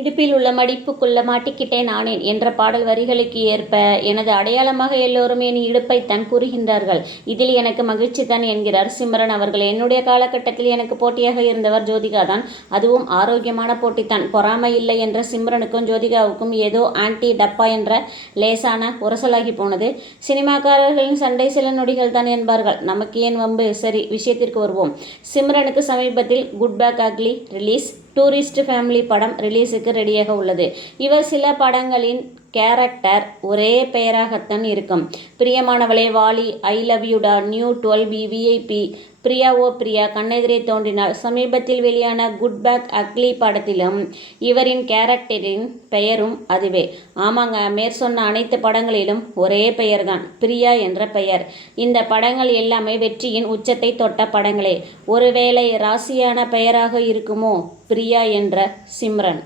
இடுப்பில் உள்ள மடிப்புக்குள்ள மாட்டிக்கிட்டேன் ஆனேன் என்ற பாடல் வரிகளுக்கு ஏற்ப எனது அடையாளமாக எல்லோரும் என் இடுப்பைத்தான் கூறுகின்றார்கள். இதில் எனக்கு மகிழ்ச்சி தான் என்கிறார் சிம்ரன் அவர்கள். என்னுடைய காலகட்டத்தில் எனக்கு போட்டியாக இருந்தவர் ஜோதிகா தான். அதுவும் ஆரோக்கியமான போட்டித்தான் பொறாமை இல்லை என்ற சிம்ரனுக்கும் ஜோதிகாவுக்கும் ஏதோ ஆன்டி டப்பா என்ற லேசான உரசலாகி போனது. சினிமாக்காரர்களின் சண்டை சில நொடிகள் தான் என்பார்கள். நமக்கு ஏன் வம்பு? சரி விஷயத்திற்கு வருவோம். சிம்ரனுக்கு சமீபத்தில் good bad ugly release tourist family படம் ரிலீஸுக்கு ரெடியாக உள்ளது. இவர் சில படங்களின் கேரக்டர் ஒரே பெயராகத்தான் இருக்கும். Priyamanavale Vaali I love யூடா new twelve B VIP Priya O Priya கண்ணெதிரே தோன்றினார் சமீபத்தில் வெளியான குட் பேக் அக்லி படத்திலும் இவரின் கேரக்டரின் பெயரும் அதுவே. ஆமாங்க மேற்சொன்ன அனைத்து படங்களிலும் ஒரே பெயர்தான். பிரியா என்ற பெயர். இந்த படங்கள் எல்லாமே வெற்றியின் உச்சத்தை தொட்ட படங்களே. ஒருவேளை ராசியான பெயராக இருக்குமோ பிரியா என்ற சிம்ரன்.